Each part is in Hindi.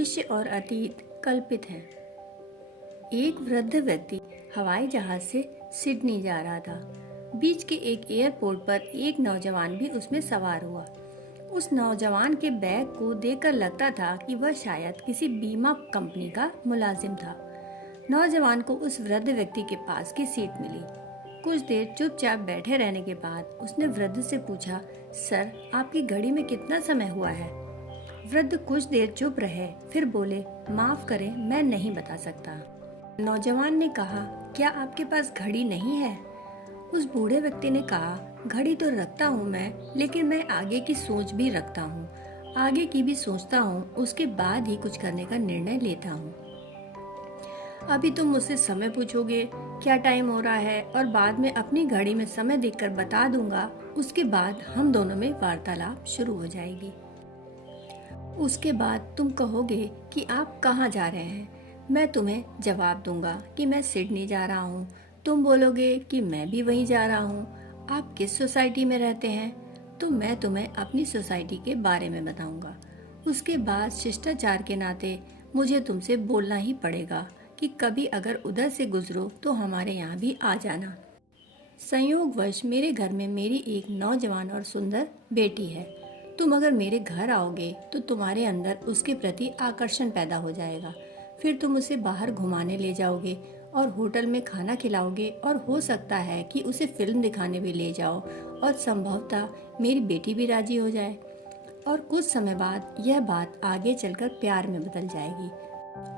भविष्य और अतीत कल्पित हैं। एक वृद्ध व्यक्ति हवाई जहाज से सिडनी जा रहा था। बीच के एक एयरपोर्ट पर एक नौजवान भी उसमें सवार हुआ। उस नौजवान के बैग को देखकर लगता था कि वह शायद किसी बीमा कंपनी का मुलाजिम था। नौजवान को उस वृद्ध व्यक्ति के पास की सीट मिली। कुछ देर चुपचाप बैठे रहने के बाद उसने वृद्ध से पूछा, सर, आपकी घड़ी में कितना समय हुआ है? वृद्ध कुछ देर चुप रहे, फिर बोले, माफ करें, मैं नहीं बता सकता। नौजवान ने कहा, क्या आपके पास घड़ी नहीं है? उस बूढ़े व्यक्ति ने कहा, घड़ी तो रखता हूँ मैं, लेकिन मैं आगे की सोच भी रखता हूँ। आगे की भी सोचता हूँ, उसके बाद ही कुछ करने का निर्णय लेता हूँ। अभी तुम मुझसे समय पूछोगे, क्या टाइम हो रहा है, और बाद में अपनी घड़ी में समय देखकर बता दूंगा। उसके बाद हम दोनों में वार्तालाप शुरू हो जाएगी। उसके बाद तुम कहोगे कि आप कहाँ जा रहे हैं। मैं तुम्हें जवाब दूंगा कि मैं सिडनी जा रहा हूँ। तुम बोलोगे कि मैं भी वहीं जा रहा हूँ। आप किस सोसाइटी में रहते हैं? तो मैं तुम्हें अपनी सोसाइटी के बारे में बताऊंगा। उसके बाद शिष्टाचार के नाते मुझे तुमसे बोलना ही पड़ेगा कि कभी अगर उधर से गुजरो तो हमारे यहाँ भी आ जाना। संयोगवश मेरे घर में मेरी एक नौजवान और सुंदर बेटी है। तुम अगर मेरे घर आओगे तो तुम्हारे अंदर उसके प्रति आकर्षण पैदा हो जाएगा। फिर तुम उसे बाहर घुमाने ले जाओगे और होटल में खाना खिलाओगे, और हो सकता है कि उसे फिल्म दिखाने भी ले जाओ, और संभवतः मेरी बेटी भी राजी हो जाए। और कुछ समय बाद यह बात आगे चलकर प्यार में बदल जाएगी,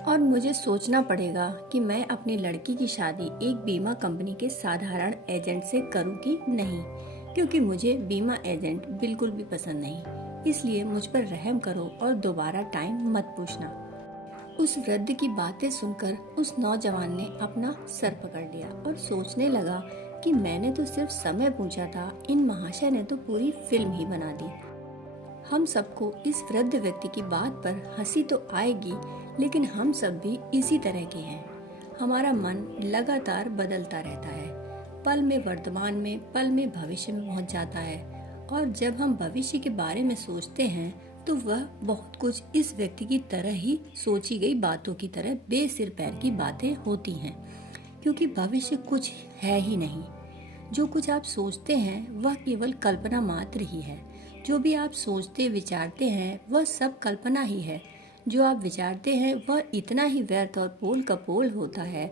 और मुझे सोचना पड़ेगा कि मैं अपनी लड़की की शादी एक बीमा कंपनी के साधारण एजेंट से करूं कि नहीं, क्योंकि मुझे बीमा एजेंट बिल्कुल भी पसंद नहीं। इसलिए मुझ पर रहम करो और दोबारा टाइम मत पूछना। उस वृद्ध की बातें सुनकर उस नौजवान ने अपना सर पकड़ लिया और सोचने लगा कि मैंने तो सिर्फ समय पूछा था, इन महाशय ने तो पूरी फिल्म ही बना दी। हम सबको इस वृद्ध व्यक्ति की बात पर हंसी तो आएगी, लेकिन हम सब भी इसी तरह के हैं। हमारा मन लगातार बदलता रहता है। पल में वर्तमान में, पल में भविष्य में पहुंच जाता है। और जब हम भविष्य के बारे में सोचते हैं तो वह बहुत कुछ इस व्यक्ति की तरह ही सोची गई बातों की तरह बेसिर पैर की बातें होती हैं, क्योंकि भविष्य कुछ है ही नहीं। जो कुछ आप सोचते हैं वह केवल कल्पना मात्र ही है। जो भी आप सोचते विचारते हैं वह सब कल्पना ही है। जो आप विचारते हैं वह इतना ही व्यर्थ और पोल का पोल होता है,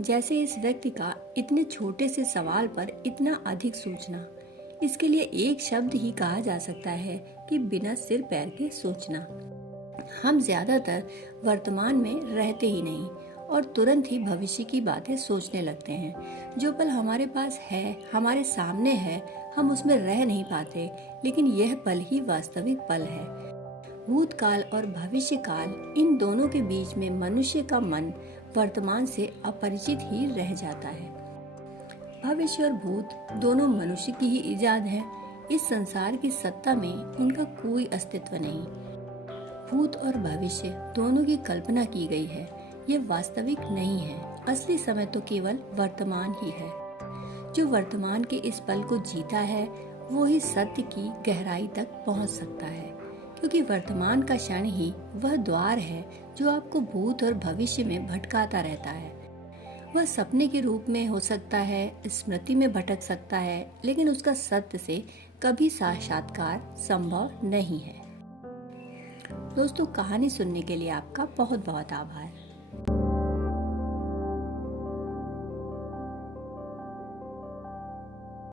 जैसे इस व्यक्ति का इतने छोटे से सवाल पर इतना अधिक सोचना। इसके लिए एक शब्द ही कहा जा सकता है कि बिना सिर पैर के सोचना। हम ज्यादातर वर्तमान में रहते ही नहीं और तुरंत ही भविष्य की बातें सोचने लगते हैं। जो पल हमारे पास है, हमारे सामने है, हम उसमें रह नहीं पाते, लेकिन यह पल ही वास्तविक पल है। भूतकाल और भविष्य काल, इन दोनों के बीच में मनुष्य का मन वर्तमान से अपरिचित ही रह जाता है। भविष्य और भूत दोनों मनुष्य की ही इजाद है। इस संसार की सत्ता में उनका कोई अस्तित्व नहीं। भूत और भविष्य दोनों की कल्पना की गई है, ये वास्तविक नहीं है। असली समय तो केवल वर्तमान ही है। जो वर्तमान के इस पल को जीता है वो ही सत्य की गहराई तक पहुंच सकता है, क्योंकि वर्तमान का क्षण ही वह द्वार है जो आपको भूत और भविष्य में भटकाता रहता है। वह सपने के रूप में हो सकता है, स्मृति में भटक सकता है, लेकिन उसका सत्य से कभी साक्षात्कार संभव नहीं है। दोस्तों, कहानी सुनने के लिए आपका बहुत बहुत आभार।